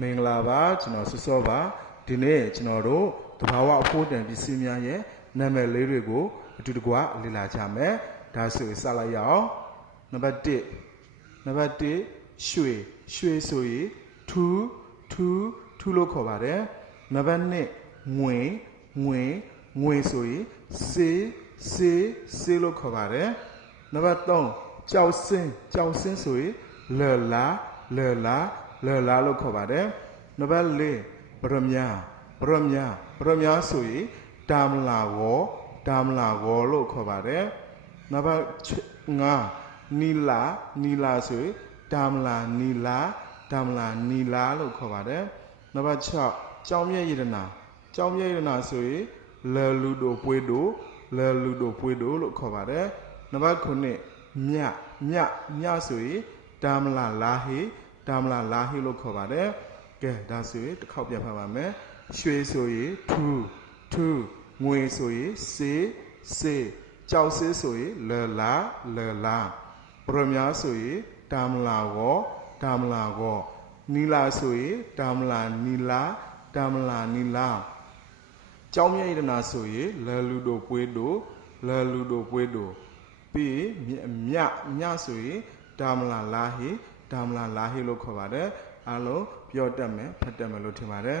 မင်္ဂလာပါကျွန်တော်စောစောပါဒီနေ့ကျွန်တော်တို့တဘာဝအဖို့တန်ပစ္စည်းများရဲ့နာမည်လေးတွေကိုအတူတကွလေ့လာကြမယ်ဒါဆိုစလိုက်ရအောင်နံပါတ်1ရွှေဆိုရင်ထူးလို့ခေါ်ပါတယ်နံပါတ်2ငွေဆိုရင်စေးလို့ခေါ်ပါတယ်နံပါတ်3ကြောက်စင်းဆိုရင်လဲလာလို့ခေါ်ပါတယ်နံပါတ်4ပရမညာဆိုရင်တာမလာဝေါ်လို့ခေါ်ပါတယ်နံပါတ်5နီလာဆိုရင်တာမလာနီလာလို့ခေါ်ပါတယ်နံပါတ်6ကြောင်းမြဲရတနာဆိုရင်လဲလူတို့ပွေးတို့လို့ခေါ်ပါတယ်နံပါတ်9မြဆိုရင်တာမလာလာဟေလို့ခေါ်ပါတယ်ကဲဒါဆိုရင်တစ်ခေါက်ပြန်ဖတ်ပါမယ်ရွှေဆိုရင်ထူးငွေဆိုရင်စေးကြောက်စေးဆိုရင်လဲလာပရမဆိုရင်တာမလာဝေါ်နီလာဆိုရင်တာမလာနီလာကြောင်းမြဲရတနာဆိုရင်လဲလူတို့ပွေးတို့ပြီးမြဆိုရင်တာမလာလာဟေလို့ခေါ်ပါတယ်အားလုံးပြောတတ်မယ်ဖတ်တတ်မယ်လို့ထင်ပါတယ်